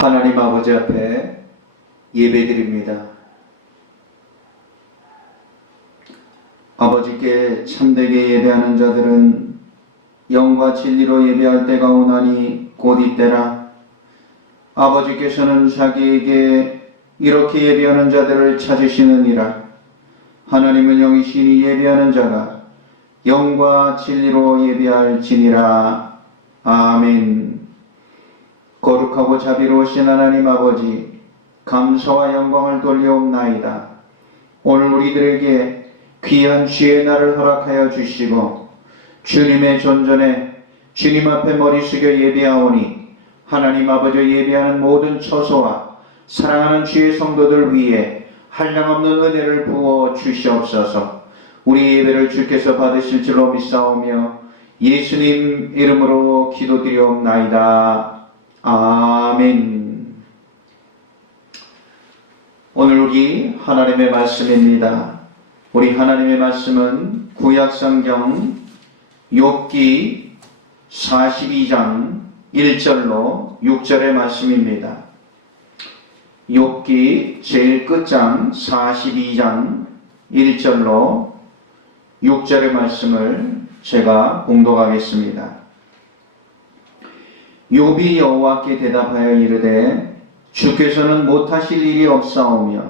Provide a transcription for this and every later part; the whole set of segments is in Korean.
하나님 아버지 앞에 예배드립니다. 아버지께 참되게 예배하는 자들은 영과 진리로 예배할 때가 오나니 곧 이때라. 아버지께서는 자기에게 이렇게 예배하는 자들을 찾으시느니라. 하나님은 영이시니 예배하는 자가 영과 진리로 예배할지니라. 아멘. 거룩하고 자비로우신 하나님 아버지, 감사와 영광을 돌려옵나이다. 오늘 우리들에게 귀한 주의 날을 허락하여 주시고 주님의 존전에 주님 앞에 머리 숙여 예배하오니 하나님 아버지 예배하는 모든 처소와 사랑하는 주의 성도들 위에 한량없는 은혜를 부어 주시옵소서. 우리 예배를 주께서 받으실 줄로 믿사오며 예수님 이름으로 기도드리옵나이다. 아멘. 오늘 우리 하나님의 말씀입니다. 우리 하나님의 말씀은 구약성경 욥기 42장 1절로 6절의 말씀입니다. 욥기 제일 끝장 42장 1절로 6절의 말씀을 제가 봉독하겠습니다. 욥이 여호와께 대답하여 이르되 주께서는 못하실 일이 없사오며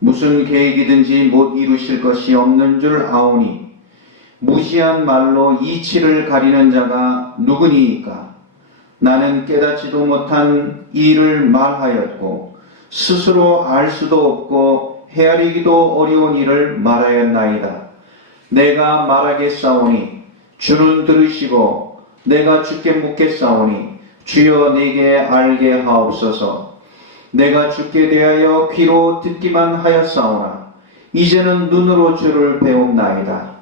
무슨 계획이든지 못 이루실 것이 없는 줄 아오니 무시한 말로 이치를 가리는 자가 누구니이까? 나는 깨닫지도 못한 일을 말하였고 스스로 알 수도 없고 헤아리기도 어려운 일을 말하였나이다. 내가 말하겠사오니 주는 들으시고 내가 주께 묻겠사오니 주여 내게 알게 하옵소서. 내가 주께 대하여 귀로 듣기만 하였사오나 이제는 눈으로 주를 배움나이다.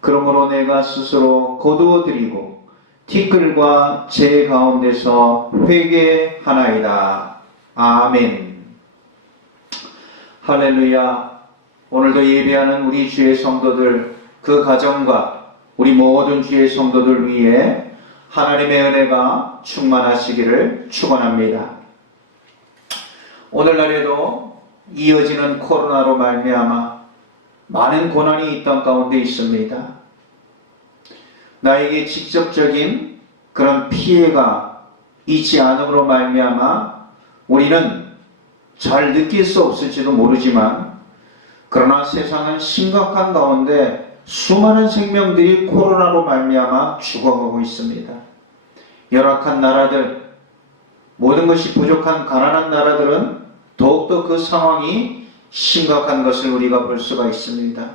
그러므로 내가 스스로 거두어드리고 티끌과 재 가운데서 회개하나이다. 아멘. 할렐루야. 오늘도 예배하는 우리 주의 성도들, 그 가정과 우리 모든 주의 성도들 위해 하나님의 은혜가 충만하시기를 축원합니다. 오늘날에도 이어지는 코로나로 말미암아 많은 고난이 이 땅 가운데 있습니다. 나에게 직접적인 그런 피해가 있지 않음으로 말미암아 우리는 잘 느낄 수 없을지도 모르지만, 그러나 세상은 심각한 가운데 수많은 생명들이 코로나로 말미암아 죽어가고 있습니다. 열악한 나라들, 모든 것이 부족한 가난한 나라들은 더욱더 그 상황이 심각한 것을 우리가 볼 수가 있습니다.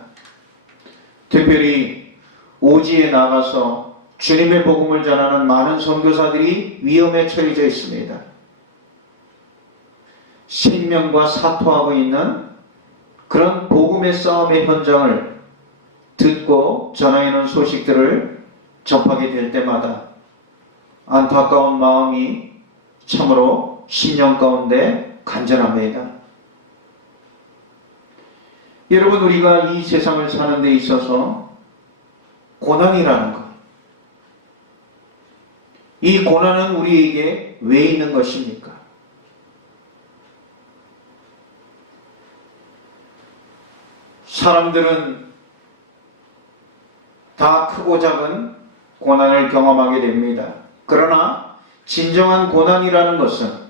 특별히 오지에 나가서 주님의 복음을 전하는 많은 선교사들이 위험에 처해져 있습니다. 생명과 사토하고 있는 그런 복음의 싸움의 현장을 듣고 전하는 소식들을 접하게 될 때마다 안타까운 마음이 참으로 심령 가운데 간절합니다. 여러분, 우리가 이 세상을 사는 데 있어서 고난이라는 것, 이 고난은 우리에게 왜 있는 것입니까? 사람들은 다 크고 작은 고난을 경험하게 됩니다. 그러나 진정한 고난이라는 것은,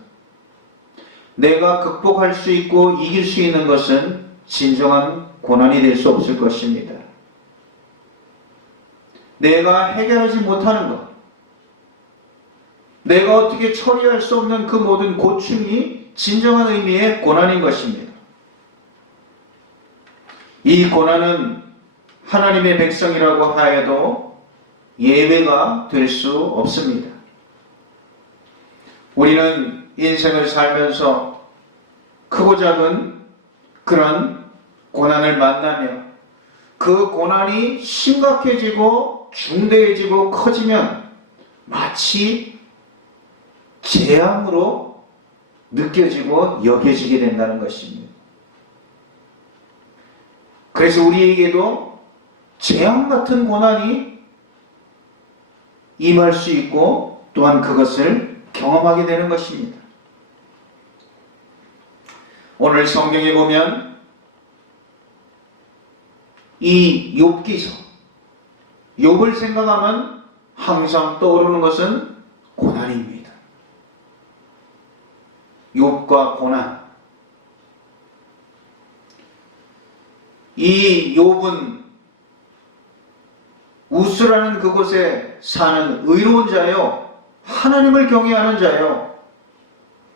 내가 극복할 수 있고 이길 수 있는 것은 진정한 고난이 될 수 없을 것입니다. 내가 해결하지 못하는 것, 내가 어떻게 처리할 수 없는 그 모든 고충이 진정한 의미의 고난인 것입니다. 이 고난은 하나님의 백성이라고 하여도 예외가 될 수 없습니다. 우리는 인생을 살면서 크고 작은 그런 고난을 만나며 그 고난이 심각해지고 중대해지고 커지면 마치 재앙으로 느껴지고 여겨지게 된다는 것입니다. 그래서 우리에게도 재앙 같은 고난이 임할 수 있고 또한 그것을 경험하게 되는 것입니다. 오늘 성경에 보면 이 욥기서, 욥을 생각하면 항상 떠오르는 것은 고난입니다. 욥과 고난. 이 욥은 우스라는 그곳에 사는 의로운 자요, 하나님을 경외하는 자요,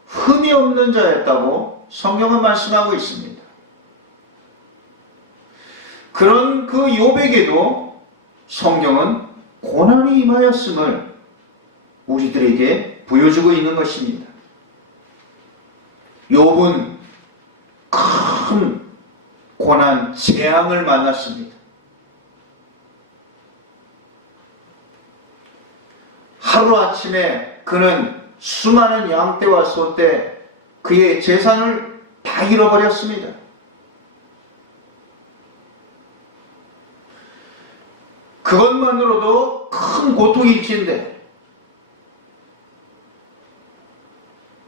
흠이 없는 자였다고 성경은 말씀하고 있습니다. 그런 그 욥에게도 성경은 고난이 임하였음을 우리들에게 보여주고 있는 것입니다. 욥은 큰 고난, 재앙을 만났습니다. 하루아침에 그는 수많은 양떼와 소떼, 그의 재산을 다 잃어버렸습니다. 그것만으로도 큰 고통일진데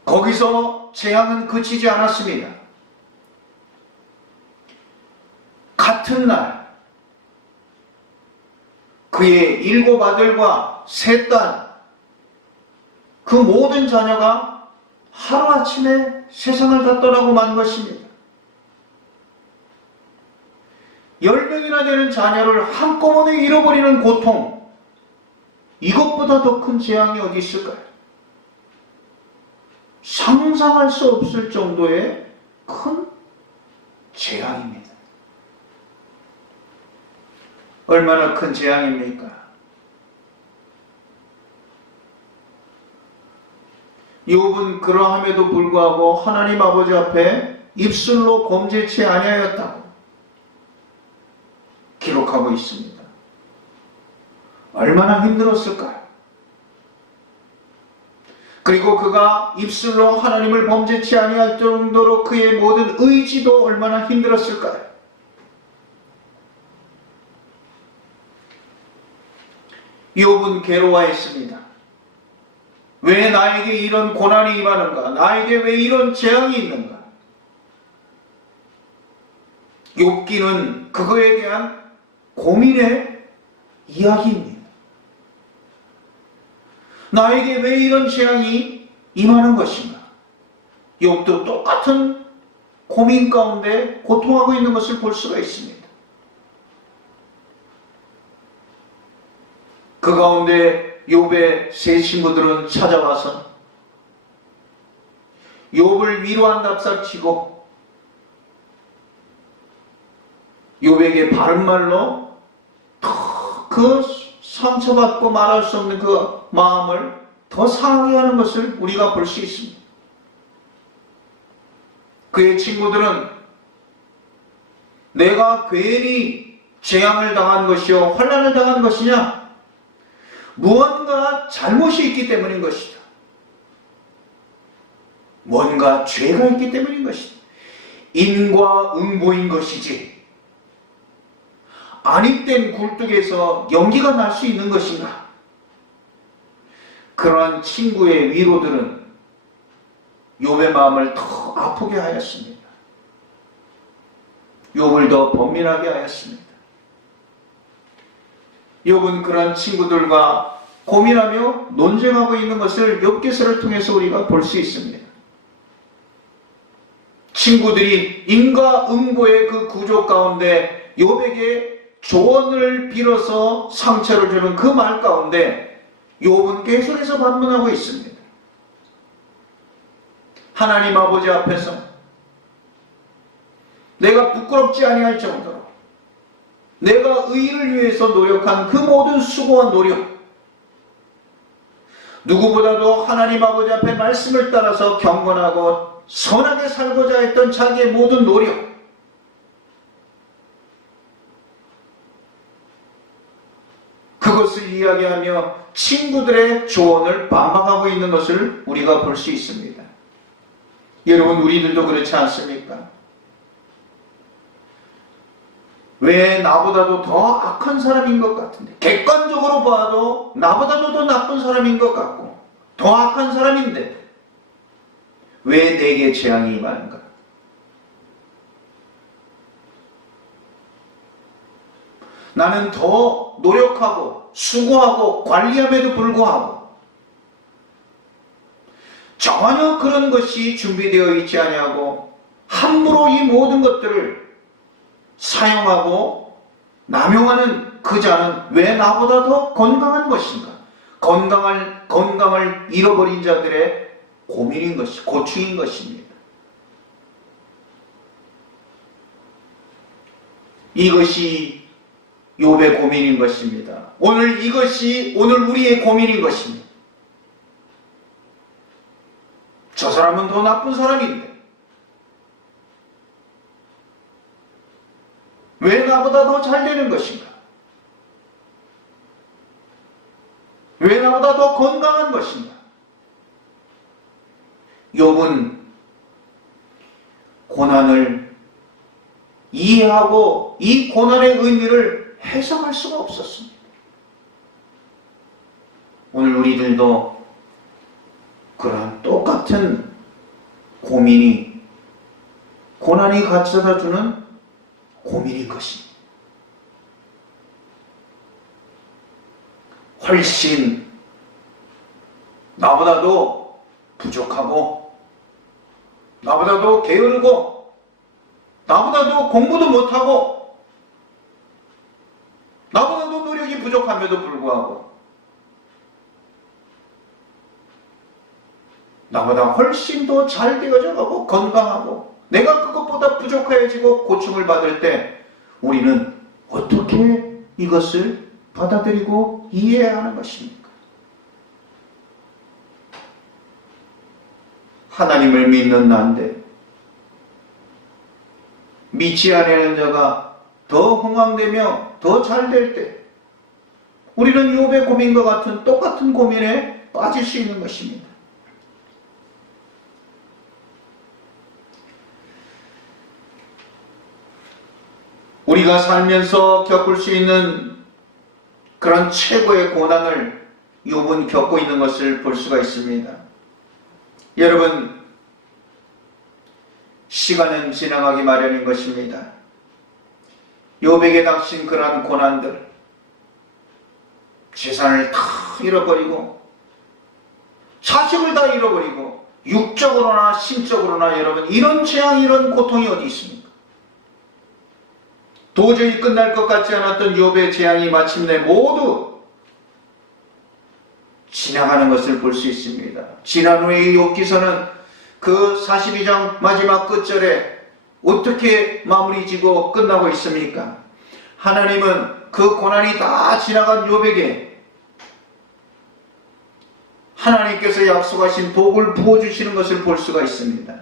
거기서 재앙은 그치지 않았습니다. 같은 날 그의 7 아들과 3 딸, 그 모든 자녀가 하루아침에 세상을 다 떠나고 만 것입니다. 10명이나 되는 자녀를 한꺼번에 잃어버리는 고통, 이것보다 더 큰 재앙이 어디 있을까요? 상상할 수 없을 정도의 큰 재앙입니다. 얼마나 큰 재앙입니까? 욥은 그러함에도 불구하고 하나님 아버지 앞에 입술로 범죄치 아니하였다고 기록하고 있습니다. 얼마나 힘들었을까요? 그리고 그가 입술로 하나님을 범죄치 아니할 정도로 그의 모든 의지도 얼마나 힘들었을까요? 욥은 괴로워했습니다. 왜 나에게 이런 고난이 임하는가? 나에게 왜 이런 재앙이 있는가? 욥기는 그거에 대한 고민의 이야기입니다. 나에게 왜 이런 재앙이 임하는 것인가? 욥도 똑같은 고민 가운데 고통하고 있는 것을 볼 수가 있습니다. 그 가운데 욥의 3 친구들은 찾아와서 욥을 위로한답사치고 욥에게 바른 말로 그 상처받고 말할 수 없는 그 마음을 더 상하게 하는 것을 우리가 볼 수 있습니다. 그의 친구들은 내가 괜히 재앙을 당한 것이요 환난을 당한 것이냐? 무언가 잘못이 있기 때문인 것이다. 뭔가 죄가 있기 때문인 것이다. 인과응보인 것이지 안입된 굴뚝에서 연기가 날 수 있는 것인가? 그러한 친구의 위로들은 욥의 마음을 더 아프게 하였습니다. 욥을 더 번민하게 하였습니다. 욥은 그런 친구들과 고민하며 논쟁하고 있는 것을 욥기서를 통해서 우리가 볼 수 있습니다. 친구들이 인과응보의 그 구조 가운데 욥에게 조언을 빌어서 상처를 주는 그 말 가운데 욥은 계속해서 반문하고 있습니다. 하나님 아버지 앞에서 내가 부끄럽지 아니할 정도로 내가 의를 위해서 노력한 그 모든 수고와 노력, 누구보다도 하나님 아버지 앞에 말씀을 따라서 경건하고 선하게 살고자 했던 자기의 모든 노력, 그것을 이야기하며 친구들의 조언을 반박하고 있는 것을 우리가 볼 수 있습니다. 여러분, 우리들도 그렇지 않습니까? 왜 나보다도 더 악한 사람인 것 같은데, 객관적으로 봐도 나보다도 더 나쁜 사람인 것 같고 더 악한 사람인데 왜 내게 재앙이 임하는가? 나는 더 노력하고 수고하고 관리함에도 불구하고 전혀 그런 것이 준비되어 있지 아니하고 함부로 이 모든 것들을 사용하고 남용하는 그 자는 왜 나보다 더 건강한 것인가? 건강을 잃어버린 자들의 고민인 것이, 고충인 것입니다. 이것이 욥의 고민인 것입니다. 이것이 오늘 우리의 고민인 것입니다. 저 사람은 더 나쁜 사람인데 왜 나보다 더 잘 되는 것인가? 왜 나보다 더 건강한 것인가? 욥은 고난을 이해하고 이 고난의 의미를 해석할 수가 없었습니다. 오늘 우리들도 그러한 똑같은 고난이 가져다 주는 고민인 것입니다. 훨씬 나보다도 부족하고 나보다도 게으르고 나보다도 공부도 못하고 나보다도 노력이 부족함에도 불구하고 나보다 훨씬 더 잘 되어져 가고 건강하고 내가 그것보다 부족해지고 고충을 받을 때 우리는 어떻게 이것을 받아들이고 이해해야 하는 것입니까? 하나님을 믿는 난데 믿지 아니하는 자가 더 흥왕되며 더 잘 될 때 우리는 욥의 고민과 같은 똑같은 고민에 빠질 수 있는 것입니다. 우리가 살면서 겪을 수 있는 그런 최고의 고난을 욥은 겪고 있는 것을 볼 수가 있습니다. 여러분, 시간은 지나가기 마련인 것입니다. 욥에게 닥친 그러한 고난들, 재산을 다 잃어버리고 자식을 다 잃어버리고 육적으로나 신적으로나 여러분 이런 재앙, 이런 고통이 어디 있습니까? 도저히 끝날 것 같지 않았던 욥의 재앙이 마침내 모두 지나가는 것을 볼 수 있습니다. 지난 후에 욥기서는 그 42장 마지막 끝절에 어떻게 마무리 지고 끝나고 있습니까? 하나님은 그 고난이 다 지나간 욥에게 하나님께서 약속하신 복을 부어주시는 것을 볼 수가 있습니다.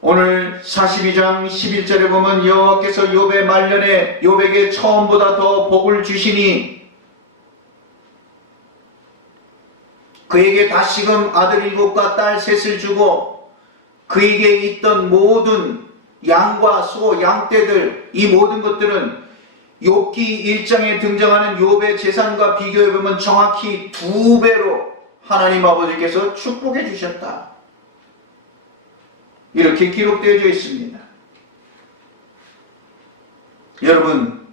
오늘 42장 11절에 보면 여호와께서 욥의 말년에 욥에게 처음보다 더 복을 주시니 그에게 다시금 아들 7과 딸 3을 주고 그에게 있던 모든 양과 소, 양떼들 이 모든 것들은 욥기 1장에 등장하는 욥의 재산과 비교해 보면 정확히 2배로 하나님 아버지께서 축복해 주셨다. 이렇게 기록되어져 있습니다. 여러분,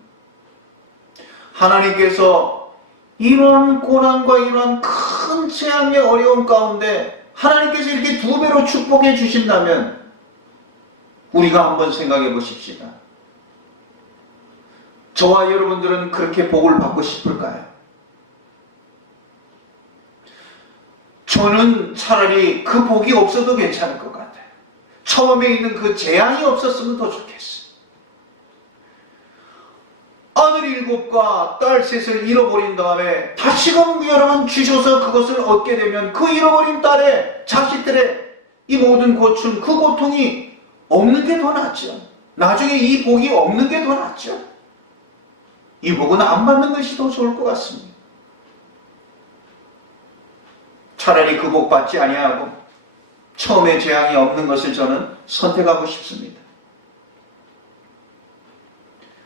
하나님께서 이러한 고난과 이러한 큰 재앙의 어려움 가운데 하나님께서 이렇게 2배로 축복해 주신다면 우리가 한번 생각해 보십시다. 저와 여러분들은 그렇게 복을 받고 싶을까요? 저는 차라리 그 복이 없어도 괜찮을 것 같아요. 처음에 있는 그 재앙이 없었으면 더 좋겠어요. 아들 7과 딸 3을 잃어버린 다음에 다시금 여러분 주셔서 그것을 얻게 되면 그 잃어버린 딸의 자식들의 이 모든 고충, 그 고통이 없는 게 더 낫죠. 나중에 이 복이 없는 게 더 낫죠. 이 복은 안 받는 것이 더 좋을 것 같습니다. 차라리 그 복 받지 아니하고 처음에 재앙이 없는 것을 저는 선택하고 싶습니다.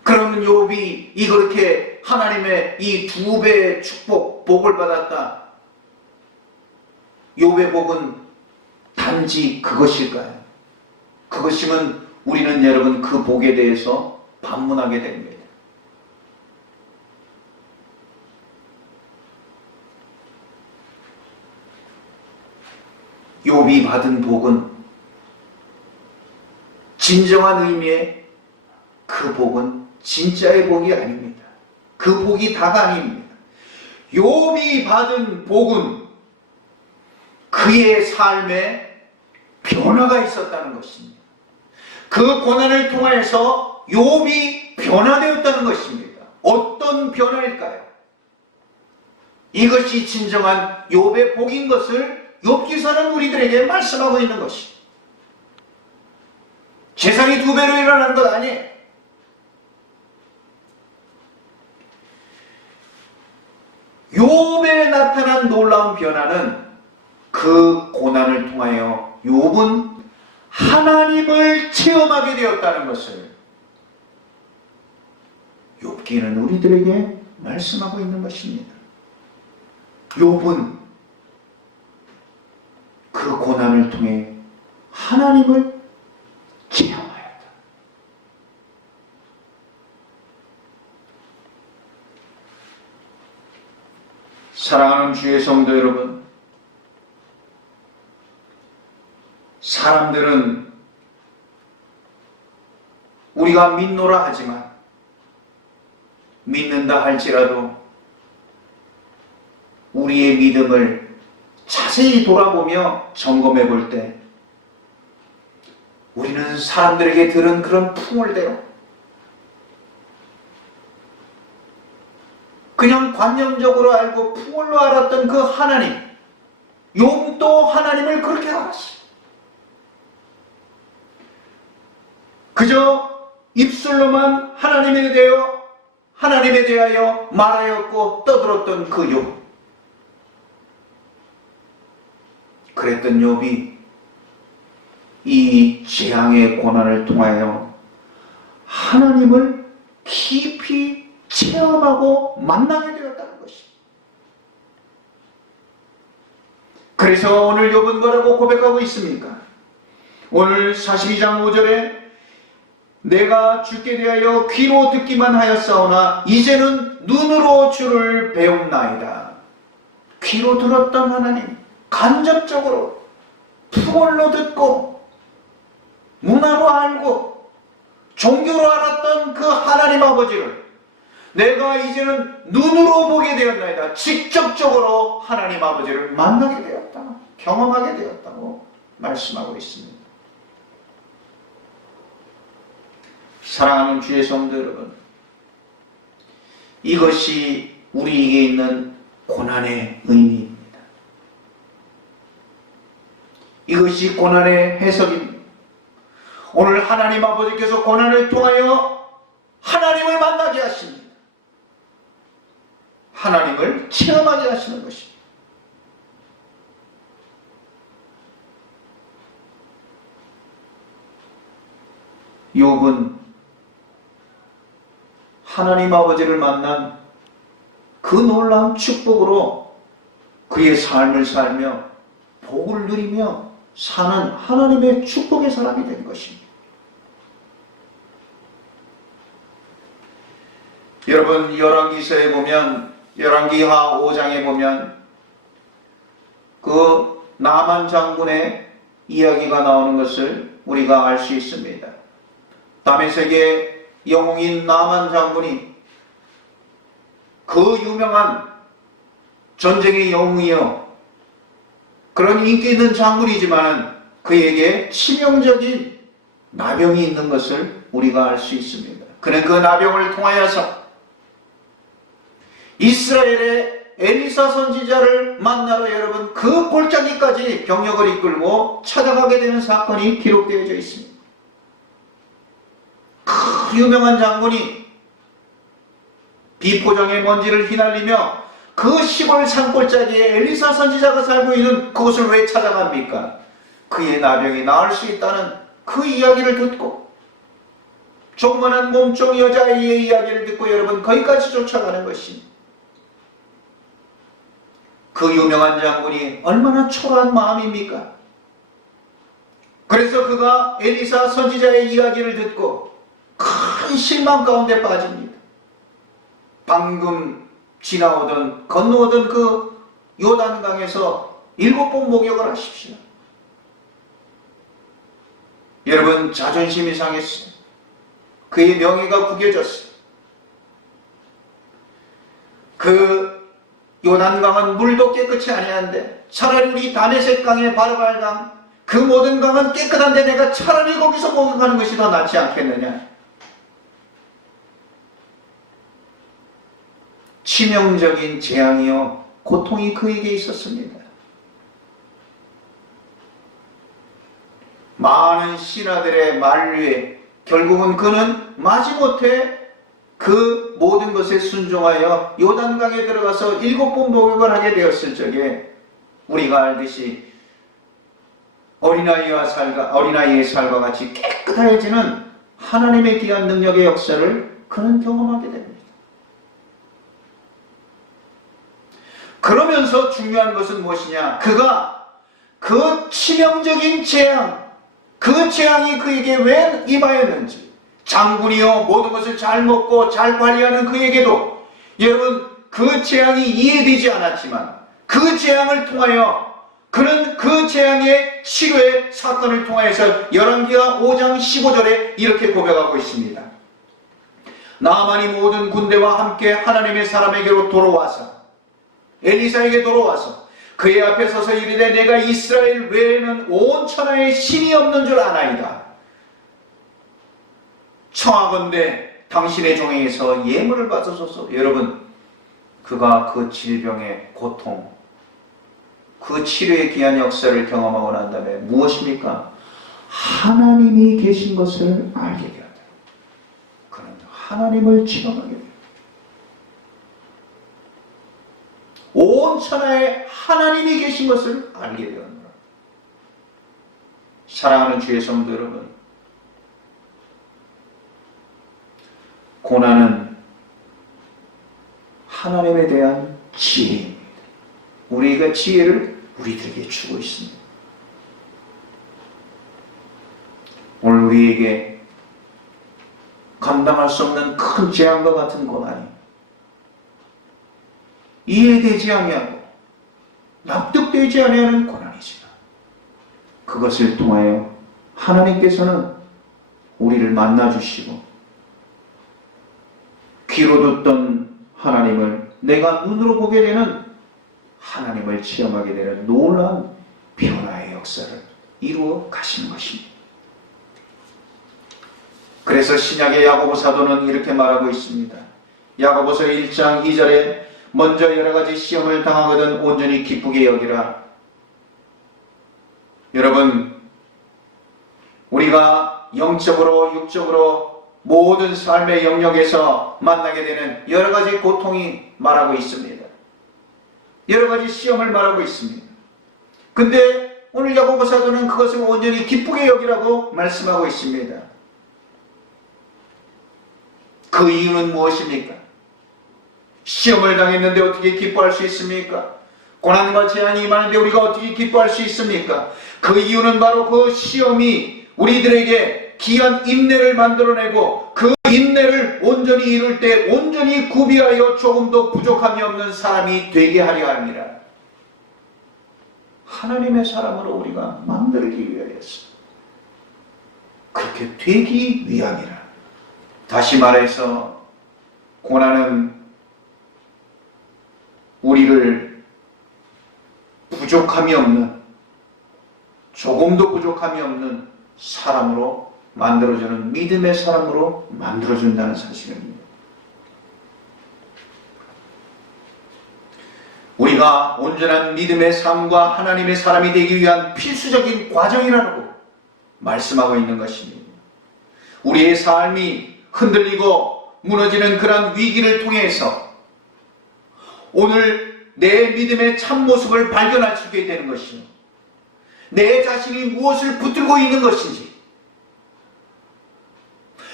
그러면 욥이 이렇게 하나님의 이 2배의 축복, 복을 받았다. 욥의 복은 단지 그것일까요? 그것이면 우리는 여러분 그 복에 대해서 반문하게 됩니다. 욥이 받은 복은 진정한 의미의 그 복은 진짜의 복이 아닙니다. 그 복이 다가 아닙니다. 욥이 받은 복은 그의 삶에 변화가 있었다는 것입니다. 그 고난을 통하여서 욥이 변화되었다는 것입니다. 어떤 변화일까요? 이것이 진정한 욥의 복인 것을 욥기서는 우리들에게 말씀하고 있는 것입니다. 재산이 2배로 일어나는 것 아니에요. 욥에 나타난 놀라운 변화는 그 고난을 통하여 욥은 하나님을 체험하게 되었다는 것을 욥기는 우리들에게 말씀하고 있는 것입니다. 욥은 그 고난을 통해 하나님을 체험하였다. 사랑하는 주의 성도 여러분, 사람들은 우리가 믿노라 하지만 믿는다 할지라도 우리의 믿음을 자세히 돌아보며 점검해 볼 때 우리는 사람들에게 들은 그런 풍월대로 그냥 관념적으로 알고 풍월로 알았던 그 하나님, 욥도 하나님을 그렇게 알았어요. 그저 입술로만 하나님에 대하여 말하였고 떠들었던 그 욥. 그랬던 욥이 이 재앙의 고난을 통하여 하나님을 깊이 체험하고 만나게 되었다는 것입니다. 그래서 오늘 욥은 뭐라고 고백하고 있습니까? 오늘 42장 5절에 내가 주께 대하여 귀로 듣기만 하였사오나 이제는 눈으로 주를 배움나이다. 귀로 들었던 하나님, 간접적으로 풍월로 듣고 문화로 알고 종교로 알았던 그 하나님 아버지를 내가 이제는 눈으로 보게 되었나이다. 직접적으로 하나님 아버지를 만나게 되었다, 경험하게 되었다고 말씀하고 있습니다. 사랑하는 주의 성도 여러분, 이것이 우리에게 있는 고난의 의미입니다. 이것이 고난의 해석입니다. 오늘 하나님 아버지께서 고난을 통하여 하나님을 만나게 하십니다. 하나님을 체험하게 하시는 것입니다. 욥은 하나님 아버지를 만난 그 놀라운 축복으로 그의 삶을 살며 복을 누리며 사는 하나님의 축복의 사람이 된 것입니다. 여러분, 열왕기서에 보면, 열왕기하 5장에 보면 그 나만 장군의 이야기가 나오는 것을 우리가 알 수 있습니다. 다메섹의 영웅인 나만 장군이 그 유명한 전쟁의 영웅이요, 그런 인기 있는 장군이지만 그에게 치명적인 나병이 있는 것을 우리가 알 수 있습니다. 그는 그 나병을 통하여서 이스라엘의 엘리사 선지자를 만나러 여러분 그 골짜기까지 병력을 이끌고 찾아가게 되는 사건이 기록되어져 있습니다. 그 유명한 장군이 비포정의 먼지를 휘날리며 그 시골 산골짜기에 엘리사 선지자가 살고 있는 그곳을 왜 찾아갑니까? 그의 나병이 나을 수 있다는 그 이야기를 듣고, 조그만한 몸종 여자아이의 이야기를 듣고 여러분 거기까지 쫓아가는 것입니다. 그 유명한 장군이 얼마나 초라한 마음입니까? 그래서 그가 엘리사 선지자의 이야기를 듣고 큰 실망 가운데 빠집니다. 방금 건너오던 그 요단강에서 7번 목욕을 하십시오. 여러분, 자존심이 상했어요. 그의 명예가 구겨졌어요. 그 요단강은 물도 깨끗이 아니한데 차라리 우리 다메섹 강의 바르발강, 그 모든 강은 깨끗한데 내가 차라리 거기서 목욕하는 것이 더 낫지 않겠느냐. 치명적인 재앙이요 고통이 그에게 있었습니다. 많은 신하들의 만류에 결국은 그는 마지못해 그 모든 것에 순종하여 요단강에 들어가서 7번 목욕을 하게 되었을 적에 우리가 알듯이 어린아이의 살과 같이 깨끗해지는 하나님의 귀한 능력의 역사를 그는 경험하게 됩니다. 그러면서 중요한 것은 무엇이냐? 그가 그 치명적인 재앙, 그 재앙이 그에게 왜 임하였는지, 장군이요 모든 것을 잘 먹고 잘 관리하는 그에게도 여러분 그 재앙이 이해되지 않았지만 그 재앙을 통하여 그는 그 재앙의 치료의 사건을 통하여서 열왕기하 5장 15절에 이렇게 고백하고 있습니다. 나아만이 모든 군대와 함께 하나님의 사람에게로 돌아와서 엘리사에게 돌아와서 그의 앞에 서서 이르되 내가 이스라엘 외에는 온 천하에 신이 없는 줄 아나이다. 청하건대 당신의 종에게서 예물을 받으소서. 여러분, 그가 그 질병의 고통, 그 치료의 귀한 역사를 경험하고 난 다음에 무엇입니까? 하나님이 계신 것을 알게 되었다. 그는 하나님을 체험하게 됩니다. 온 천하에 하나님이 계신 것을 알게 되었노라. 사랑하는 주의 성도 여러분, 고난은 하나님에 대한 지혜입니다. 우리가 지혜를 우리들에게 주고 있습니다. 오늘 우리에게 감당할 수 없는 큰 재앙과 같은 고난이 이해되지 아니하고 납득되지 아니하는 고난이지만 그것을 통하여 하나님께서는 우리를 만나주시고 귀로 듣던 하나님을 내가 눈으로 보게 되는 하나님을 체험하게 되는 놀라운 변화의 역사를 이루어 가시는 것입니다. 그래서 신약의 야고보 사도는 이렇게 말하고 있습니다. 야고보서 1장 2절에 먼저 여러가지 시험을 당하거든 온전히 기쁘게 여기라. 여러분, 우리가 영적으로 육적으로 모든 삶의 영역에서 만나게 되는 여러가지 고통이 말하고 있습니다. 여러가지 시험을 말하고 있습니다. 근데 오늘 야고보 사도는 그것을 온전히 기쁘게 여기라고 말씀하고 있습니다. 그 이유는 무엇입니까? 시험을 당했는데 어떻게 기뻐할 수 있습니까? 고난과 재앙이 임하는데 우리가 어떻게 기뻐할 수 있습니까? 그 이유는 바로 그 시험이 우리들에게 귀한 인내를 만들어내고 그 인내를 온전히 이룰 때 온전히 구비하여 조금도 부족함이 없는 사람이 되게 하려 합니다. 하나님의 사람으로 우리가 만들기 위하여서 그렇게 되기 위함이라. 다시 말해서 고난은 우리를 부족함이 없는, 조금도 부족함이 없는 사람으로 만들어주는 믿음의 사람으로 만들어준다는 사실입니다. 우리가 온전한 믿음의 삶과 하나님의 사람이 되기 위한 필수적인 과정이라고 말씀하고 있는 것입니다. 우리의 삶이 흔들리고 무너지는 그런 위기를 통해서 오늘 내 믿음의 참모습을 발견할 수 있게 되는 것이요, 내 자신이 무엇을 붙들고 있는 것인지,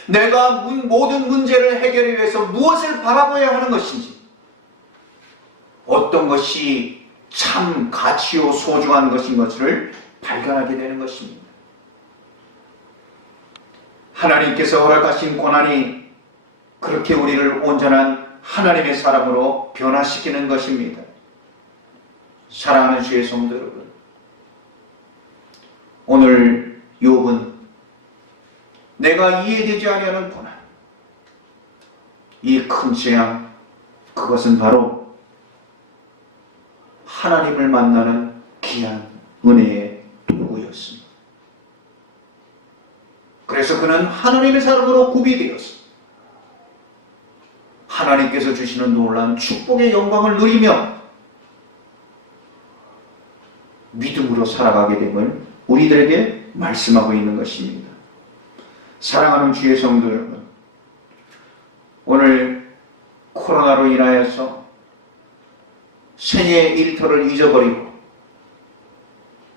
내가 모든 문제를 해결하기 위해서 무엇을 바라봐야 하는 것인지, 어떤 것이 참 가치요 소중한 것인 것을 발견하게 되는 것입니다. 하나님께서 허락하신 고난이 그렇게 우리를 온전한 하나님의 사람으로 변화시키는 것입니다. 사랑하는 주의 성도 여러분, 오늘 욥은 내가 이해되지 아니하는 고난, 이 큰 재앙, 그것은 바로 하나님을 만나는 귀한 은혜의 도구였습니다. 그래서 그는 하나님의 사람으로 구비되었습니다. 하나님께서 주시는 놀라운 축복의 영광을 누리며 믿음으로 살아가게 됨을 우리들에게 말씀하고 있는 것입니다. 사랑하는 주의 성도 여러분, 오늘 코로나로 인하여서 생애의 일터를 잊어버리고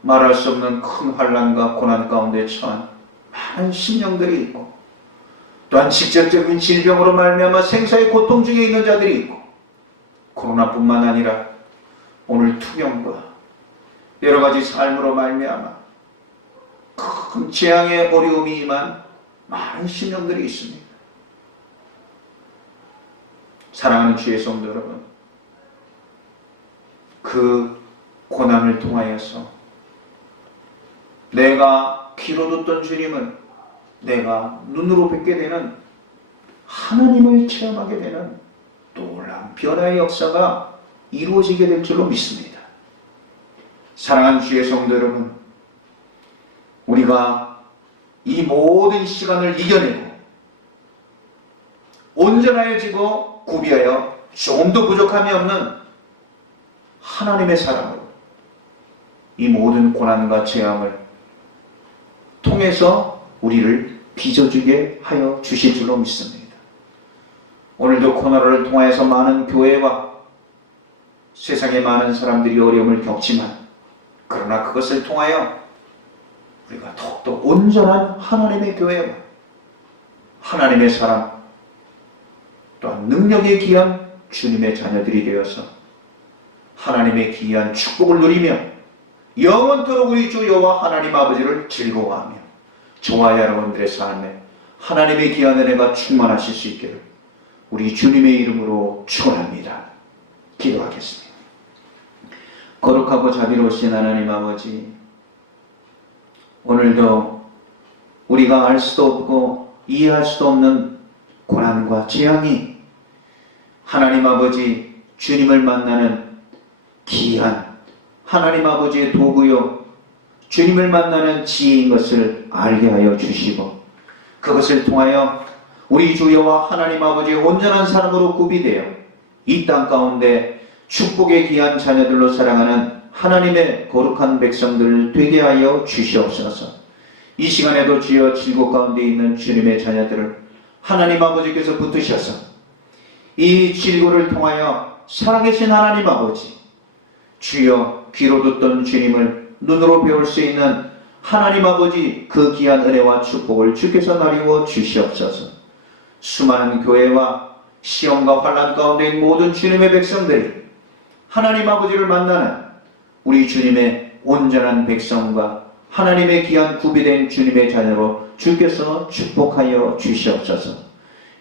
말할 수 없는 큰 환난과 고난 가운데 처한 많은 심령들이 있고, 또한 직접적인 질병으로 말미암아 생사의 고통 중에 있는 자들이 있고, 코로나뿐만 아니라 오늘 투병과 여러 가지 삶으로 말미암아 큰 재앙의 어려움이 임한 많은 심령들이 있습니다. 사랑하는 주의 성도 여러분, 그 고난을 통하여서 내가 귀로 듣던 주님을 내가 눈으로 뵙게 되는, 하나님을 체험하게 되는 놀라운 변화의 역사가 이루어지게 될 줄로 믿습니다. 사랑하는 주의 성도 여러분, 우리가 이 모든 시간을 이겨내고 온전하여지고 구비하여 조금도 부족함이 없는 하나님의 사랑으로 이 모든 고난과 재앙을 통해서 우리를 빚어주게 하여 주실 줄로 믿습니다. 오늘도 코로나를 통하여서 많은 교회와 세상의 많은 사람들이 어려움을 겪지만, 그러나 그것을 통하여 우리가 더욱더 온전한 하나님의 교회와 하나님의 사람, 또한 능력에 귀한 주님의 자녀들이 되어서 하나님의 귀한 축복을 누리며 영원토록 우리 주 여호와 하나님 아버지를 즐거워하며 저와 여러분들의 삶에 하나님의 귀한 은혜가 충만하실 수 있기를 우리 주님의 이름으로 축원합니다. 기도하겠습니다. 거룩하고 자비로우신 하나님 아버지, 오늘도 우리가 알 수도 없고 이해할 수도 없는 고난과 재앙이 하나님 아버지 주님을 만나는 귀한 하나님 아버지의 도구요 주님을 만나는 지혜인 것을 알게 하여 주시고, 그것을 통하여 우리 주 여호와 하나님 아버지의 온전한 사람으로 구비되어 이 땅 가운데 축복의 귀한 자녀들로 살아가는 하나님의 거룩한 백성들을 되게 하여 주시옵소서. 이 시간에도 주여 질고 가운데 있는 주님의 자녀들을 하나님 아버지께서 붙드셔서 이 질고를 통하여 살아계신 하나님 아버지, 주여 귀로 듣던 주님을 눈으로 배울 수 있는 하나님 아버지 그 귀한 은혜와 축복을 주께서 나리워 주시옵소서. 수많은 교회와 시험과 환난 가운데 있는 모든 주님의 백성들이 하나님 아버지를 만나는 우리 주님의 온전한 백성과 하나님의 귀한 구비된 주님의 자녀로 주께서 축복하여 주시옵소서.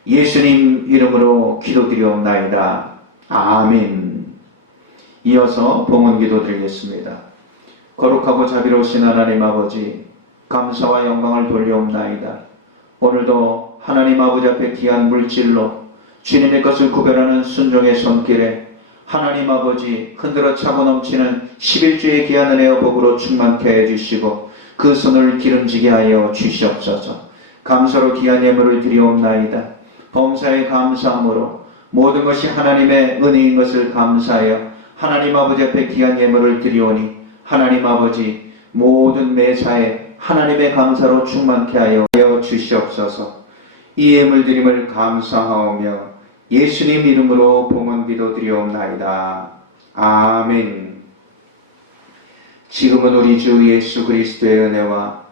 예수님 이름으로 기도드리옵나이다. 아멘. 이어서 봉헌기도 드리겠습니다. 거룩하고 자비로우신 하나님 아버지, 감사와 영광을 돌려옵나이다. 오늘도 하나님 아버지 앞에 귀한 물질로 주님의 것을 구별하는 순종의 손길에 하나님 아버지 흔들어 차고 넘치는 11주의 귀한 은혜와 복으로 충만케 하여 주시고 그 손을 기름지게 하여 주시옵소서. 감사로 귀한 예물을 드리옵나이다. 범사에 감사함으로 모든 것이 하나님의 은혜인 것을 감사하여 하나님 아버지 앞에 귀한 예물을 드리오니 하나님 아버지 모든 매사에 하나님의 감사로 충만케 하여 주시옵소서. 이 예물 드림을 감사하오며 예수님 이름으로 봉헌기도 드리옵나이다. 아멘. 지금은 우리 주 예수 그리스도의 은혜와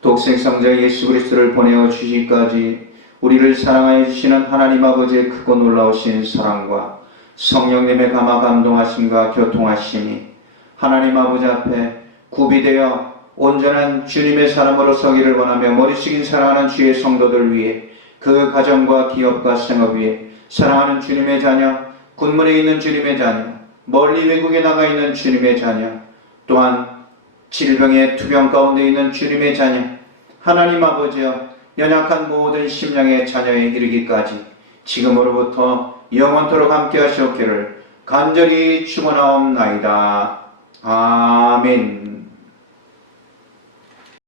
독생성자 예수 그리스도를 보내어 주시기까지 우리를 사랑하여 주시는 하나님 아버지의 크고 놀라우신 사랑과 성령님의 감화 감동하심과 교통하심이 하나님 아버지 앞에 구비되어 온전한 주님의 사람으로 서기를 원하며 머리 숙인 사랑하는 주의 성도들 위해 그 가정과 기업과 생업 위에 사랑하는 주님의 자녀, 군문에 있는 주님의 자녀, 멀리 외국에 나가 있는 주님의 자녀, 또한 질병의 투병 가운데 있는 주님의 자녀, 하나님 아버지여 연약한 모든 심령의 자녀에 이르기까지 지금으로부터 영원토록 함께 하시옵기를 간절히 축원하옵나이다. 아멘.